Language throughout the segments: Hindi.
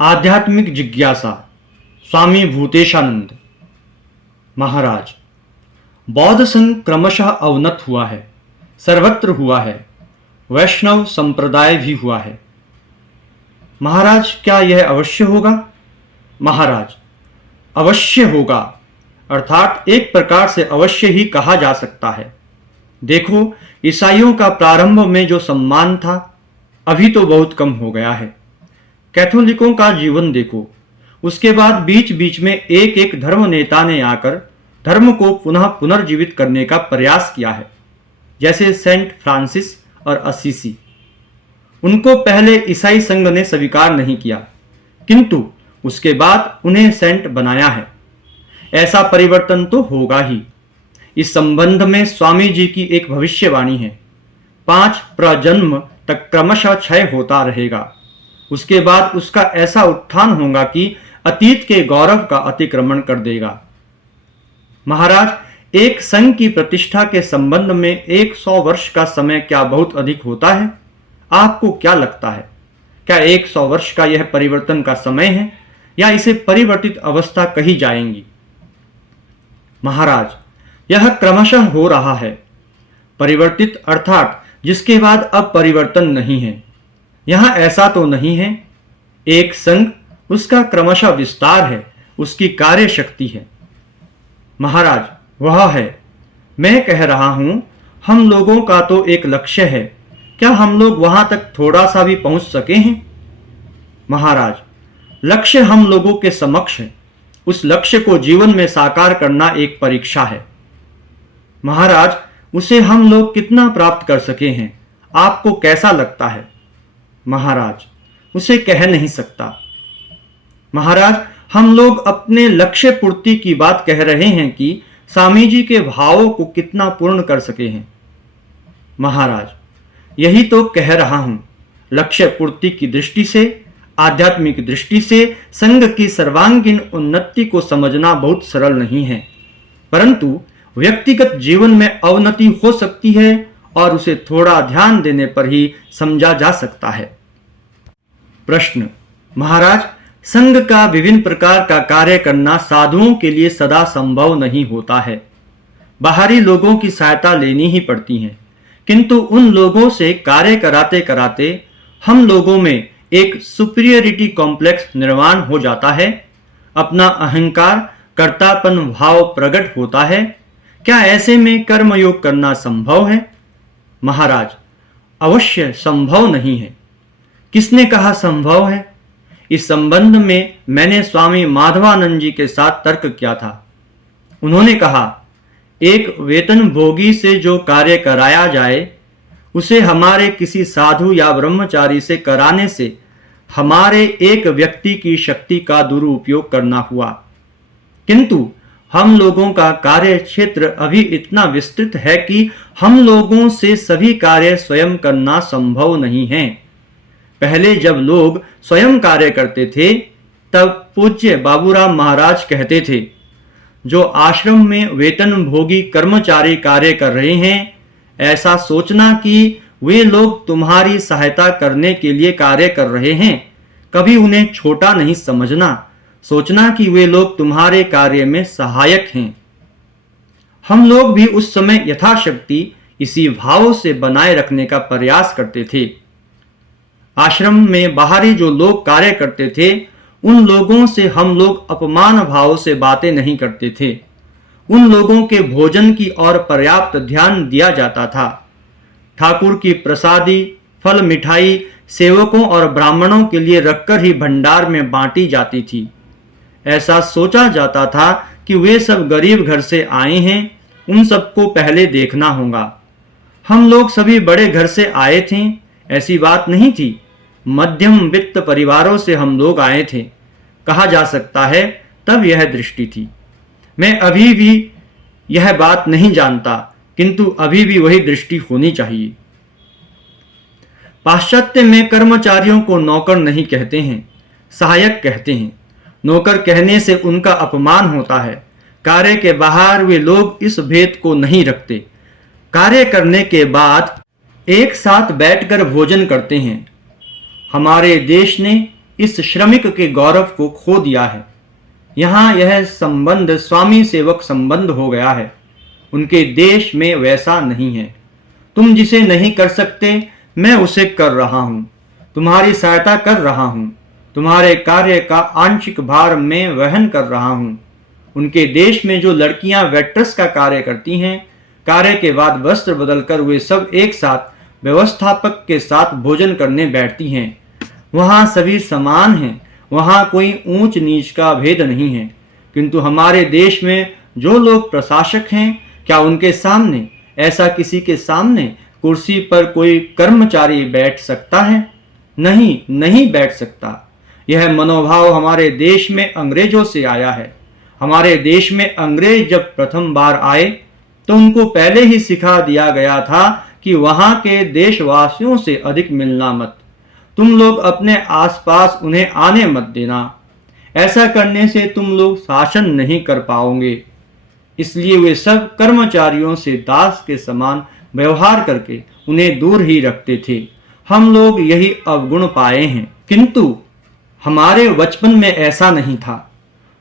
आध्यात्मिक जिज्ञासा। स्वामी भूतेशानंद महाराज। बौद्ध संघ क्रमशः अवनत हुआ है, सर्वत्र हुआ है, वैष्णव संप्रदाय भी हुआ है। महाराज, क्या यह अवश्य होगा? महाराज, अवश्य होगा, अर्थात एक प्रकार से अवश्य ही कहा जा सकता है। देखो, ईसाइयों का प्रारंभ में जो सम्मान था, अभी तो बहुत कम हो गया है। कैथोलिकों का जीवन देखो, उसके बाद बीच बीच में एक एक धर्म नेता ने आकर धर्म को पुनः पुनर्जीवित करने का प्रयास किया है, जैसे सेंट फ्रांसिस और असीसी। उनको पहले ईसाई संघ ने स्वीकार नहीं किया, किंतु उसके बाद उन्हें सेंट बनाया है। ऐसा परिवर्तन तो होगा ही। इस संबंध में स्वामी जी की एक भविष्यवाणी है। 5 प्रजन्म तक क्रमशः क्षय होता रहेगा, उसके बाद उसका ऐसा उत्थान होगा कि अतीत के गौरव का अतिक्रमण कर देगा। महाराज, एक संघ की प्रतिष्ठा के संबंध में 100 वर्ष का समय क्या बहुत अधिक होता है? आपको क्या लगता है? क्या 100 वर्ष का यह परिवर्तन का समय है, या इसे परिवर्तित अवस्था कही जाएंगी? महाराज, यह क्रमशः हो रहा है। परिवर्तित अर्थात जिसके बाद अब परिवर्तन नहीं है। यहां ऐसा तो नहीं है। एक संघ, उसका क्रमशः विस्तार है, उसकी कार्य शक्ति है। महाराज, वह है। मैं कह रहा हूं, हम लोगों का तो एक लक्ष्य है। क्या हम लोग वहां तक थोड़ा सा भी पहुंच सके हैं? महाराज, लक्ष्य हम लोगों के समक्ष है। उस लक्ष्य को जीवन में साकार करना एक परीक्षा है। महाराज, उसे हम लोग कितना प्राप्त कर सके हैं, आपको कैसा लगता है? महाराज, उसे कह नहीं सकता। महाराज, हम लोग अपने लक्ष्य पूर्ति की बात कह रहे हैं कि स्वामी जी के भावों को कितना पूर्ण कर सके हैं। महाराज, यही तो कह रहा हूं। लक्ष्य पूर्ति की दृष्टि से, आध्यात्मिक दृष्टि से संघ की सर्वांगीण उन्नति को समझना बहुत सरल नहीं है, परंतु व्यक्तिगत जीवन में अवनति हो सकती है और उसे थोड़ा ध्यान देने पर ही समझा जा सकता है। प्रश्न। महाराज, संघ का विभिन्न प्रकार का कार्य करना साधुओं के लिए सदा संभव नहीं होता है। बाहरी लोगों की सहायता लेनी ही पड़ती है, किंतु उन लोगों से कार्य कराते कराते हम लोगों में एक सुपीरियरिटी कॉम्प्लेक्स निर्माण हो जाता है। अपना अहंकार, कर्तापन भाव प्रकट होता है। क्या ऐसे में कर्मयोग करना संभव है? महाराज, अवश्य संभव नहीं है। किसने कहा संभव है? इस संबंध में मैंने स्वामी माधवानंद जी के साथ तर्क किया था। उन्होंने कहा, एक वेतन भोगी से जो कार्य कराया जाए, उसे हमारे किसी साधु या ब्रह्मचारी से कराने से हमारे एक व्यक्ति की शक्ति का दुरुपयोग करना हुआ। किंतु हम लोगों का कार्य क्षेत्र अभी इतना विस्तृत है कि हम लोगों से सभी कार्य स्वयं करना संभव नहीं है। पहले जब लोग स्वयं कार्य करते थे, तब पूज्य बाबूराम महाराज कहते थे, जो आश्रम में वेतन भोगी कर्मचारी कार्य कर रहे हैं, ऐसा सोचना कि वे लोग तुम्हारी सहायता करने के लिए कार्य कर रहे हैं, कभी उन्हें छोटा नहीं समझना। सोचना कि वे लोग तुम्हारे कार्य में सहायक हैं। हम लोग भी उस समय यथाशक्ति इसी भाव से बनाए रखने का प्रयास करते थे। आश्रम में बाहरी जो लोग कार्य करते थे, उन लोगों से हम लोग अपमान भाव से बातें नहीं करते थे। उन लोगों के भोजन की ओर पर्याप्त ध्यान दिया जाता था। ठाकुर की प्रसादी, फल, मिठाई सेवकों और ब्राह्मणों के लिए रखकर ही भंडार में बांटी जाती थी। ऐसा सोचा जाता था कि वे सब गरीब घर से आए हैं, उन सबको पहले देखना होगा। हम लोग सभी बड़े घर से आए थे, ऐसी बात नहीं थी। मध्यम वित्त परिवारों से हम लोग आए थे, कहा जा सकता है। तब यह दृष्टि थी। मैं अभी भी यह बात नहीं जानता, किंतु अभी भी वही दृष्टि होनी चाहिए। पाश्चात्य में कर्मचारियों को नौकर नहीं कहते हैं, सहायक कहते हैं। नौकर कहने से उनका अपमान होता है। कार्य के बाहर वे लोग इस भेद को नहीं रखते। कार्य करने के बाद एक साथ बैठकर भोजन करते हैं। हमारे देश ने इस श्रमिक के गौरव को खो दिया है। यहाँ यह संबंध स्वामी सेवक संबंध हो गया है। उनके देश में वैसा नहीं है। तुम जिसे नहीं कर सकते, मैं उसे कर रहा हूं। तुम्हारी सहायता कर रहा हूं। तुम्हारे कार्य का आंशिक भार मैं वहन कर रहा हूं। उनके देश में जो लड़कियां वेट्रेस का कार्य करती हैं, कार्य के बाद वस्त्र बदलकर वे सब एक साथ व्यवस्थापक के साथ भोजन करने बैठती हैं। वहां सभी समान हैं। वहां कोई ऊंच नीच का भेद नहीं है। किंतु हमारे देश में जो लोग प्रशासक हैं, क्या उनके सामने, ऐसा किसी के सामने कुर्सी पर कोई कर्मचारी बैठ सकता है? नहीं, नहीं बैठ सकता। यह मनोभाव हमारे देश में अंग्रेजों से आया है। हमारे देश में अंग्रेज जब प्रथम बार आए तो उनको पहले ही सिखा दिया गया था कि वहां के देशवासियों से अधिक मिलना मत। तुम लोग अपने आसपास उन्हें आने मत देना। ऐसा करने से तुम लोग शासन नहीं कर पाओगे। इसलिए वे सब कर्मचारियों से दास के समान व्यवहार करके उन्हें दूर ही रखते थे। हम लोग यही अवगुण पाए हैं, किंतु हमारे बचपन में ऐसा नहीं था।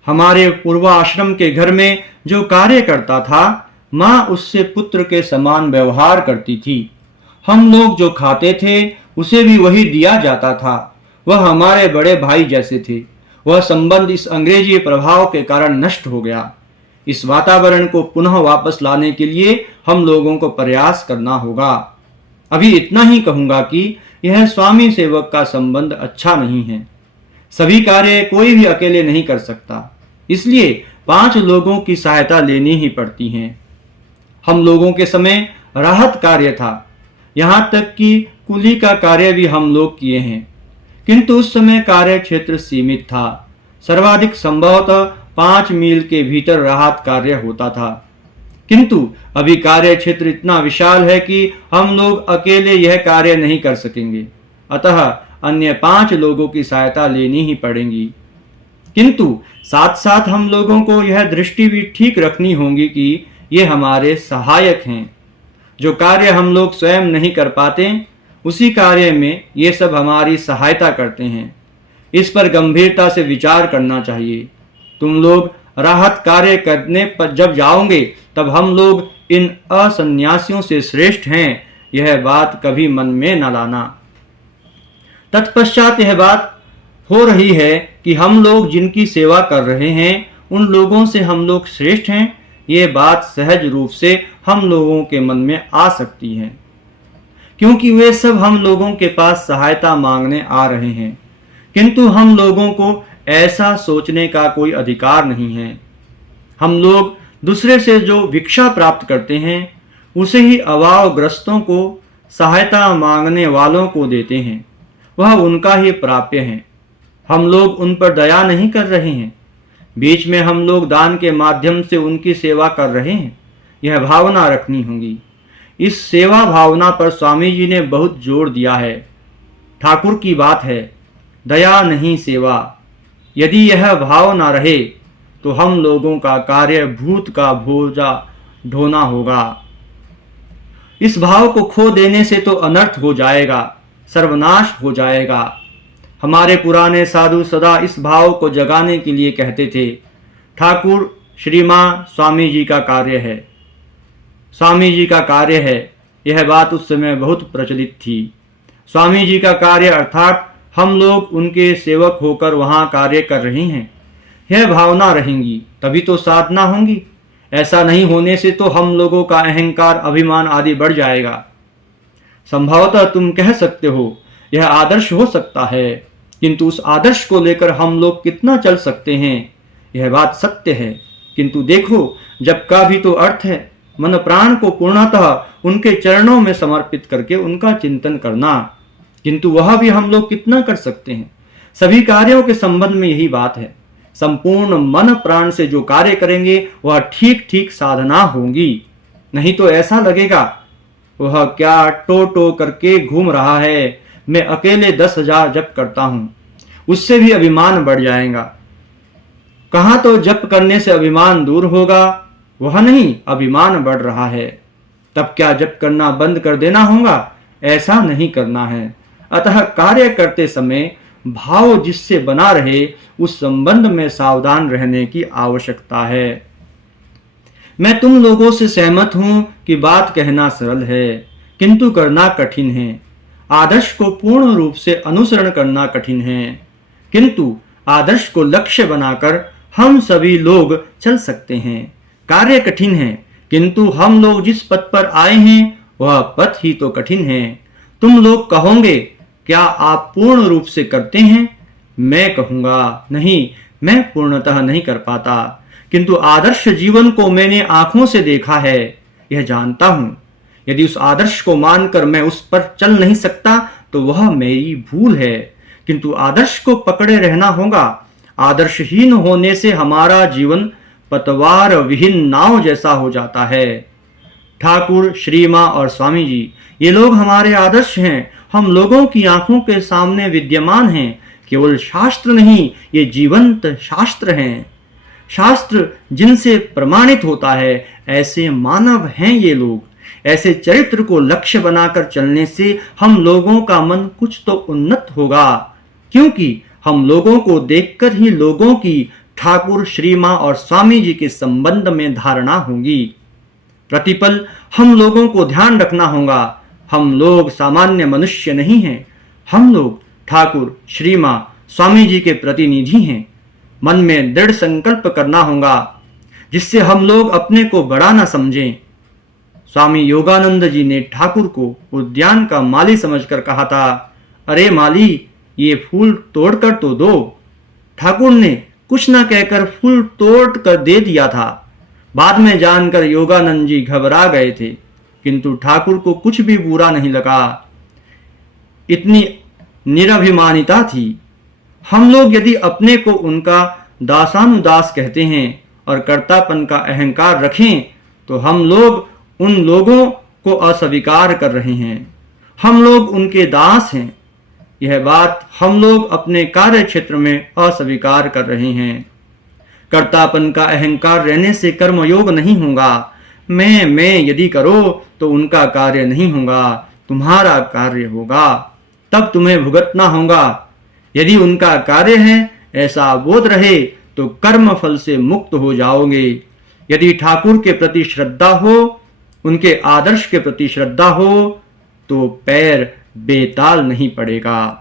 हमारे पूर्वाश्रम के घर में जो कार्य करता था, माँ उससे पुत्र के समान व्यवहार करती थी। हम लोग जो खाते थे उसे भी वही दिया जाता था। वह हमारे बड़े भाई जैसे थे। वह संबंध इस अंग्रेजी प्रभाव के कारण नष्ट हो गया। इस वातावरण को पुनः वापस लाने के लिए हम लोगों को प्रयास करना होगा। अभी इतना ही कहूंगा कि यह स्वामी सेवक का संबंध अच्छा नहीं है। सभी कार्य कोई भी अकेले नहीं कर सकता, इसलिए 5 लोगों की सहायता लेनी ही पड़ती है। हम लोगों के समय राहत कार्य था। यहाँ तक कि कुली का कार्य भी हम लोग किए हैं, किंतु उस समय कार्य क्षेत्र सीमित था। सर्वाधिक संभवतः 5 मील के भीतर राहत कार्य होता था, किंतु अभी कार्य क्षेत्र इतना विशाल है कि हम लोग अकेले यह कार्य नहीं कर सकेंगे। अतः अन्य 5 लोगों की सहायता लेनी ही पड़ेगी। किंतु साथ साथ हम लोगों को यह दृष्टि भी ठीक रखनी होगी कि ये हमारे सहायक हैं। जो कार्य हम लोग स्वयं नहीं कर पाते, उसी कार्य में ये सब हमारी सहायता करते हैं। इस पर गंभीरता से विचार करना चाहिए। तुम लोग राहत कार्य करने पर जब जाओगे, तब हम लोग इन असन्यासियों से श्रेष्ठ हैं, यह बात कभी मन में न लाना। तत्पश्चात यह बात हो रही है कि हम लोग जिनकी सेवा कर रहे हैं, उन लोगों से हम लोग श्रेष्ठ हैं, ये बात सहज रूप से हम लोगों के मन में आ सकती है, क्योंकि वे सब हम लोगों के पास सहायता मांगने आ रहे हैं। किंतु हम लोगों को ऐसा सोचने का कोई अधिकार नहीं है। हम लोग दूसरे से जो भिक्षा प्राप्त करते हैं, उसे ही अभावग्रस्तों को, सहायता मांगने वालों को देते हैं। वह उनका ही प्राप्य है। हम लोग उन पर दया नहीं कर रहे हैं। बीच में हम लोग दान के माध्यम से उनकी सेवा कर रहे हैं। यह भावना रखनी होगी। इस सेवा भावना पर स्वामी जी ने बहुत जोर दिया है। ठाकुर की बात है, दया नहीं सेवा। यदि यह भाव न रहे तो हम लोगों का कार्य भूत का बोझा ढोना होगा। इस भाव को खो देने से तो अनर्थ हो जाएगा, सर्वनाश हो जाएगा। हमारे पुराने साधु सदा इस भाव को जगाने के लिए कहते थे, ठाकुर श्रीमान स्वामी जी का कार्य है, स्वामी जी का कार्य है। यह बात उस समय बहुत प्रचलित थी। स्वामी जी का कार्य अर्थात हम लोग उनके सेवक होकर वहां कार्य कर रहे हैं। यह भावना रहेंगी तभी तो साधना होंगी। ऐसा नहीं होने से तो हम लोगों का अहंकार, अभिमान आदि बढ़ जाएगा। संभवतः तुम कह सकते हो यह आदर्श हो सकता है, किंतु उस आदर्श को लेकर हम लोग कितना चल सकते हैं? यह बात सत्य है, किंतु देखो जब का भी तो अर्थ है मन प्राण को पूर्णतः उनके चरणों में समर्पित करके उनका चिंतन करना। किंतु वह भी हम लोग कितना कर सकते हैं? सभी कार्यों के संबंध में यही बात है। संपूर्ण मन प्राण से जो कार्य करेंगे वह ठीक ठीक साधना होगी। नहीं तो ऐसा लगेगा वह क्या टो टो करके घूम रहा है, मैं अकेले 10,000 जप करता हूं। उससे भी अभिमान बढ़ जाएगा। कहां तो जप करने से अभिमान दूर होगा, वह नहीं, अभिमान बढ़ रहा है। तब क्या जप करना बंद कर देना होगा? ऐसा नहीं करना है। अतः कार्य करते समय भाव जिससे बना रहे, उस संबंध में सावधान रहने की आवश्यकता है। मैं तुम लोगों से सहमत हूं कि बात कहना सरल है, किंतु करना कठिन है। आदर्श को पूर्ण रूप से अनुसरण करना कठिन है, किंतु आदर्श को लक्ष्य बनाकर हम सभी लोग चल सकते हैं। कार्य कठिन है, किंतु हम लोग जिस पथ पर आए हैं वह पथ ही तो कठिन है। तुम लोग कहोगे, क्या आप पूर्ण रूप से करते हैं? मैं कहूंगा, नहीं, मैं पूर्णतः नहीं कर पाता, किंतु आदर्श जीवन को मैंने आंखों से देखा है, यह जानता हूं। यदि उस आदर्श को मानकर मैं उस पर चल नहीं सकता तो वह मेरी भूल है, किंतु आदर्श को पकड़े रहना होगा। आदर्शहीन होने से हमारा जीवन पतवार विहीन नाव जैसा हो जाता है। ठाकुर, श्री मां और स्वामी जी, ये लोग हमारे आदर्श हैं, हम लोगों की आंखों के सामने विद्यमान हैं। केवल शास्त्र नहीं, ये जीवंत शास्त्र हैं। शास्त्र जिनसे प्रमाणित होता है, ऐसे मानव हैं ये लोग। ऐसे चरित्र को लक्ष्य बनाकर चलने से हम लोगों का मन कुछ तो उन्नत होगा, क्योंकि हम लोगों को देखकर ही लोगों की ठाकुर, श्री मां और स्वामी जी के संबंध में धारणा होगी। प्रतिपल हम लोगों को ध्यान रखना होगा, हम लोग सामान्य मनुष्य नहीं हैं, हम लोग ठाकुर, श्री मां, स्वामी जी के प्रतिनिधि हैं। मन में दृढ़ संकल्प करना होगा, जिससे हम लोग अपने को बड़ा न समझें। स्वामी योगानंद जी ने ठाकुर को उद्यान का माली समझकर कहा था, अरे माली, ये फूल तोड़कर तो दो। ठाकुर ने कुछ न कहकर फूल तोड़ कर दे दिया था। बाद में जानकर योगानंद जी घबरा गए थे, किंतु ठाकुर को कुछ भी बुरा नहीं लगा। इतनी निरभिमानिता थी। हम लोग यदि अपने को उनका दासानुदास कहते हैं और कर्तापन का अहंकार रखें, तो हम लोग उन लोगों को अस्वीकार कर रहे हैं। हम लोग उनके दास हैं। यह बात हम लोग अपने कार्य क्षेत्र में अस्वीकार कर रहे हैं। कर्तापन का अहंकार रहने से कर्मयोग नहीं होगा। मैं यदि करो तो उनका कार्य नहीं होगा, तुम्हारा कार्य होगा। तब तुम्हें भुगतना होगा। यदि उनका कार्य है ऐसा बोध रहे तो कर्म फल से मुक्त हो जाओगे। यदि ठाकुर के प्रति श्रद्धा हो, उनके आदर्श के प्रति श्रद्धा हो, तो पैर बेताल नहीं पड़ेगा।